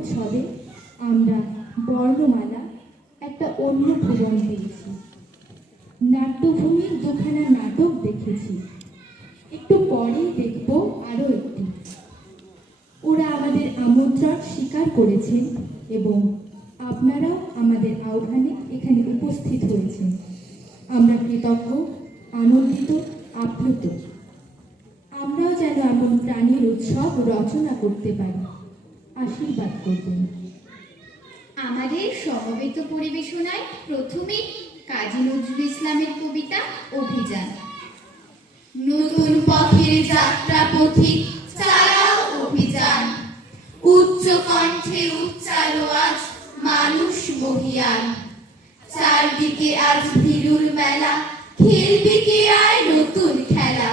উৎসবে আমরা বর্ণমালা একটা অন্য ভুবন পেয়েছি। নাট্যভূমির দুখানা নাটক দেখেছি, একটু পরেই দেখব আরো একটি। ওরা আমাদের আমন্ত্রণ স্বীকার করেছেন এবং আপনারাও আমাদের আহ্বানে এখানে উপস্থিত হয়েছেন। আমরা কৃতজ্ঞ, আনন্দিত, আপ্লুত। আমরাও যেন এমন প্রাণীর উৎসব রচনা করতে পারি। আশীর্বাদ করবেন। আমাদের সমবেত পরিবেশনায় প্রথমে কাজী নজরুল ইসলামের কবিতা অভিযান। নতুন পথের যাত্রা পথিক চালাও অভিযান, উচ্চ কণ্ঠে উচ্চারো আজ মানুষ মহিয়ান। চারদিকে আজ ভিড়ুর মেলা, খেলবে কে আয় নতুন খেলা।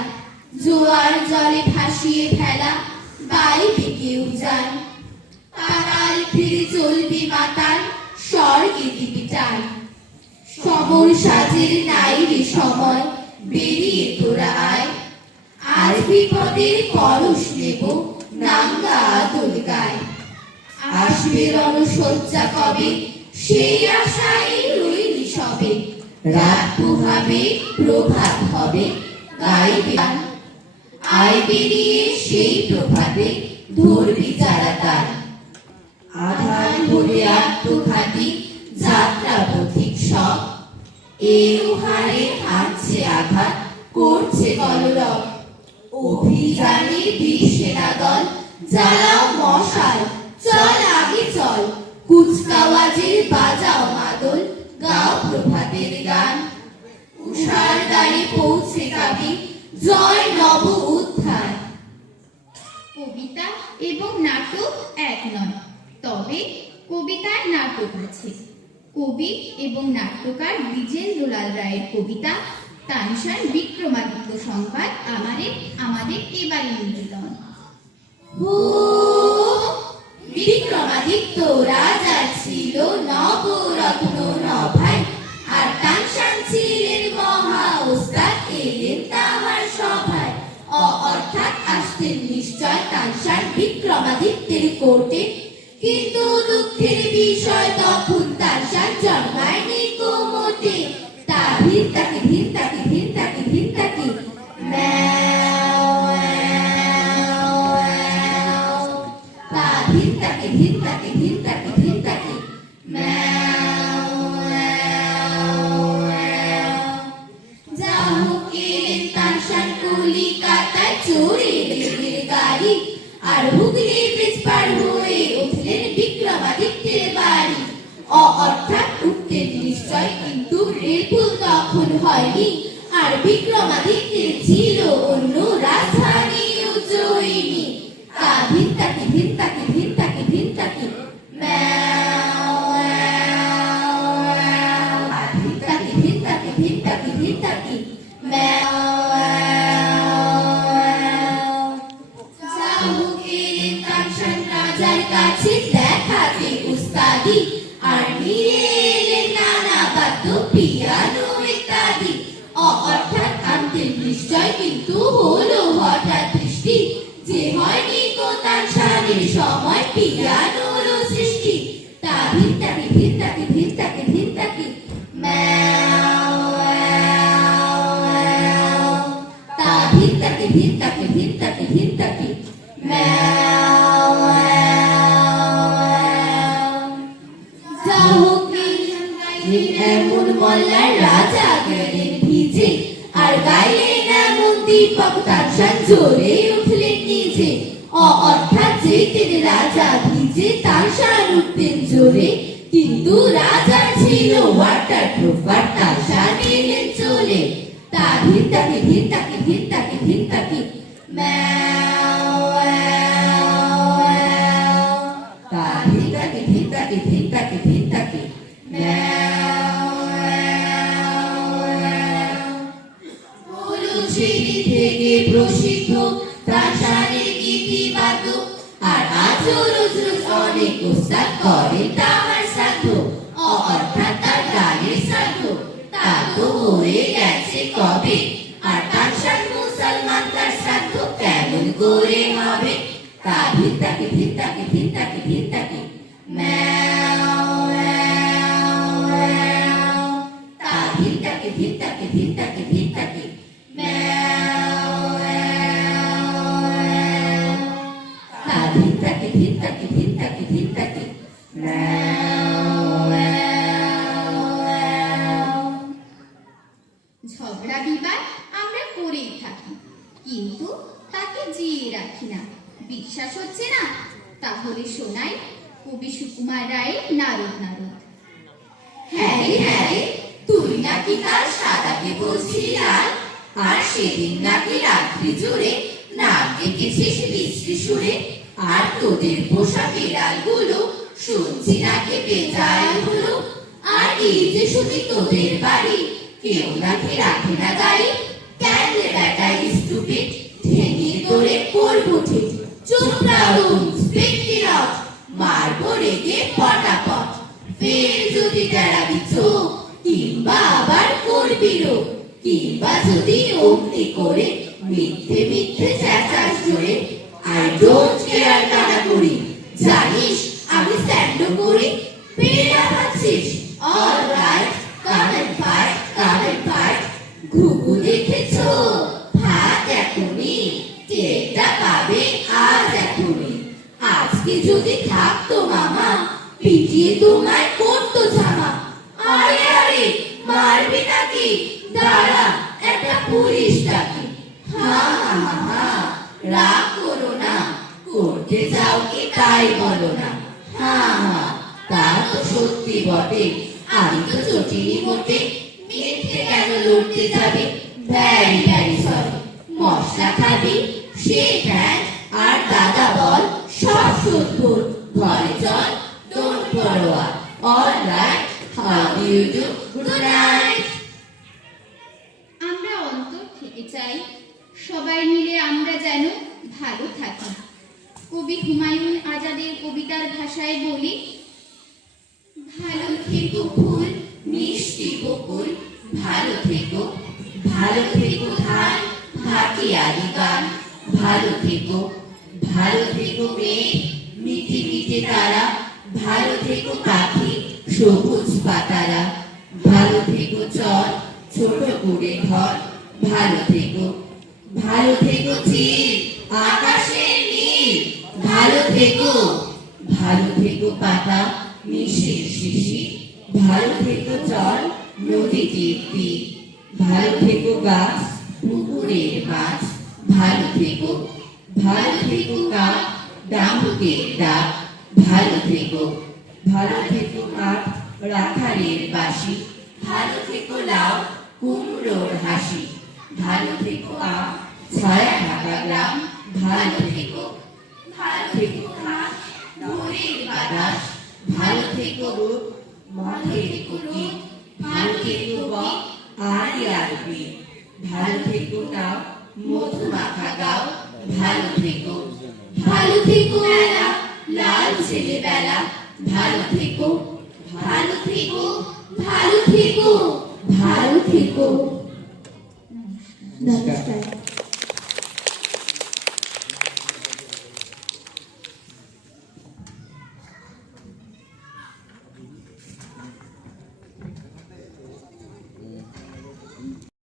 জোয়ার জলে ভাসিয়ে ফেলা, বাইবে কেউ যান। পাতাল ফিরে চলবে মাতাল, স্বর্গে দিবি টান। সমর সাজের নাই রে সময়, বেরিয়ে তোরা আয়। আজ বিপদের পরশ নেব, নাঙ্গা আদল গায়। আসবে রণসজ্জা কবে, সেই আশায় রইলি সবে। রাত পোহাবে, প্রভাত হবে, গাইবে গান। আয় বেরিয়ে সেই প্রভাতে, ধরবি যারা তার। আধার ভরে আত্মঘাতী যাত্রা পথিক সব, এ ওহারে হাঁটছে আঘাত, করছে কলরব। অভিযানে বীর সেনা দল, জ্বালাও মশাল, চল আগে চল। কুচকাওয়াজের বাজাও মাদল, গাও প্রভাতের গান। উষার দ্বারে পৌঁছে গাবি, জয় নব উত্থান। কবিতা এবং নাটক এক নয়, তবে কবিতার নাটক আছে। কবি এবং নাট্যকার দ্বিজেন্দ্রলাল রায়ের কবিতা তানসান বিক্রমাদিত্য সংবাদ আমাদের এবারে নিবেদন। বিক্রমাদিত্য রাজা ছিল নবরত্ন নভাই, আর তানসান ছিলেন মহা ওস্তাদ, এলেন তাহার সভায়। অর্থাৎ আসতেন নিশ্চয় তানসান বিক্রমাদিত্যের কোর্টে, কিন্তু দুঃখের বিষয় তখন তানসান জন্মায়নি কোমোটে। তা ভিন তাকে ভিন তাকে ভিন তাকে ভিন তাকে ম্যাও ম্যাও ম্যাও। তা ভিন তাকে ভিন তাকে ভিন তাকে ভিন তাকে ম্যাও ম্যাও ম্যাও। যা হোক এলেন তানসান কলিকাতায় চড়ে রেলের গাড়ি, আর হুগলি ব্রিজ পার হয়ে উঠলেন বিক্রমাদিত্যের বাড়ি। অর্থাৎ উঠতেন নিশ্চয়, কিন্তু রেলপুল তখন হয়নি, আর বিক্রমাদিত্যের ছিল অন্য রাজধানী উজ্জয়িনী। তা ভিন তাকে ভিন তাকে ভিন তাকে ভিন তাকে ম্যাও ম্যাও ম্যাও। ভিন তাকে ভিন তাকে ভিন তাকে ভিন তাকে ম্যাও ম্যাও ম্যাও। যা হোক এলেন তানসান রাজার কাছে দেখাতে উস্তাদি, আর নিয়ে এলেন নানা বাদ্য পিয়ানো ইত্যাদি। অর্থাৎ আনতেন নিশ্চয়, কিন্তু হলো হঠাৎ দৃষ্টি, যে হয়নি কো তানসানের সময় পিয়ানোর সৃষ্টি। তা ভিন তাকে ভিন তাকে ভিন তাকে ভিন তাকে ম্যাও ম্যাও ম্যাও। তা ভিন তাকে ভিন তাকে ভিন তাকে ভিন তাকে ম্যাও ম্যাও ম্যাও। যা হোক এমন মল্লার রাজা গেলেন ভিজে, আর গাইলেন এমন দীপক তানসান জোরে উঠলেন নিজে। অর্থাৎ যেতেন রাজা ভিজে, তানসান উঠতেন জোরে, কিন্তু রাজা ছিল ওয়াটার প্রুফ, আর তানসান এলেন চলে। তা ভিন তাকে ভিন তাকে ভিন তাকে ভিন তাকে ম্যাও ম্যাও ম্যাও। তা ভিন তাকে ভিন তাকে ভিন তাকে ভিন তাকে ম্যাও ম্যাও ম্যাও। হলো সেদিন থেকে প্রসিদ্ধ তানসানের গীতিবাদ্য, আর আজও রোজ রোজ অনেক ওস্তাদ করেন তাহার শ্রাদ্ধ। অর্থাৎ তার গানের শ্রাদ্ধ। তা তো হয়ে গেছে কবে, আর তানসান মুসলমান, তার শ্রাদ্ধ কেমন করে হবে। তা ভিন তাকে ভিন তাকে ভিন তাকে ভিন তাকে ম্যাও ম্যাও ম্যাও। তা ধিনটাকে ধিনটাকে ধিনটাকে ধিনটাকে ম্যাও ম্যাও ম্যাও। তা ধিনটাকে ধিনটাকে ধিনটাকে ধিনটাকে ম্যাও ম্যাও ম্যাও। ঝগড়া বিবাদ আমরা করেই থাকি, কিন্তু তাকে জিয়ে রাখি না। বিশ্বাস হচ্ছে না? তাহলে শোনাই কবি সুকুমার রায়ের নারদ নারদ। হ্যাঁ রে, তুই নাকি কাল সাদাকে বলছিলি লাল, আর সেদিন নাকি রাত্রি জুড়ে নাক ডেকেছিস বৃষ্টি সুরে, আর তোদের পোষা বিড়ালগুলো শুনছি নাকি বেজায় হলো। আর এই যে শুধু তোদের বাড়ি, কেউ নাকি রাখে না গাড়ি। কেন রে বেটা স্টুপিড, ঠেঙিয়ে তোরে করবো ঠিক। চুপ রাখুন স্পিক নট, মারবো রেগে পটাপট। ফের যদি টেরাবি চোখ, কিংবা আবার করবি রোগ, কিংবা যদি অগ্নি করে মিথ্যে মিথ্যে চেঁচাস জোরে, আই ডোন্ট কেয়ার কারা করি, জানিস আমি স্ট্যান্ডও করি। পেয়ে পাচ্ছিস alright, come and fight, come and fight. ঘুঘু দেখেছো ভাত এখনই, টেরটা পাবে আজ এখনই। আজকে যদি থাকতো মামা, পিটিয়ে তোমায় করতো জামা। আরে আরে মারবি নাকি, দাঁড়া একটা পুলিশ ডাকি। হা হা হা হা, রাগ করো না, করতে যাও কি তাই বলো না। হা হা, তা তো সত্যি বটে, আমি তো চটিনি মোটে। মিথ্যে কেন লড়তে যাবে, ভ্যারি ভ্যারি সরি। মশলা খাবি সে হ্যাঁ, আর দাদা বল সব শুদ্ধ। ঘরে চল, ডোন্ট পরোয়া, alright, how do you do, good night. আমরা অন্তর থেকে চাই সবাই মিলে আমরা যেন ভালো থাকি। কবি হুমায়ুন আজাদের কবিতার ভাষায় বলি, ভালো থেকো ফুল মিষ্টি বকুল, ভালো থেকো, ভালো থেকো ধান ভাটিয়ারি গান। ভালো থেকো, ভালো থেকো মেঘ মিটি মিটি তারা। ভালো থেকো পাখি সবুজ পাতারা। ভালো থেকো চর ছোট করে ঘর। ভালো থেকো, ভালো থেকো চিল আকাশের নীল। ভালো থেকো, ভালো থেকো পাতা মিশির শিশির। ভালো থেকো চর নদী তীর্থি। ভালো থেকো গাছ পুকুরের মাছ। ভালো থেকো, ভালো থেকো কাক ডাহুকের ডাক। ভালো থেকো, ভালো থেকো মাঠ রাখালের বাঁশি। ভালো থেকো লাউ কুমড়োর হাসি। ভালো থেকো আম ছায়া ঢাকা গ্রাম। ভালো থেকো, ভালো থেকো ঘাস ভোরের বাতাস। ভালো থেকো রোদ মাঠের কুকি। ভালো থেকো বক আড়ি আরবি। ভালো থেকো নাও মধুমাখা গাও। ভালো থেকো, ভালো থেকো মেলা লাল ছেলেবেলা। ভালো থেকো, ভালো থেকো, ভালো থেকো, ভালো থেকো। নমস্কার।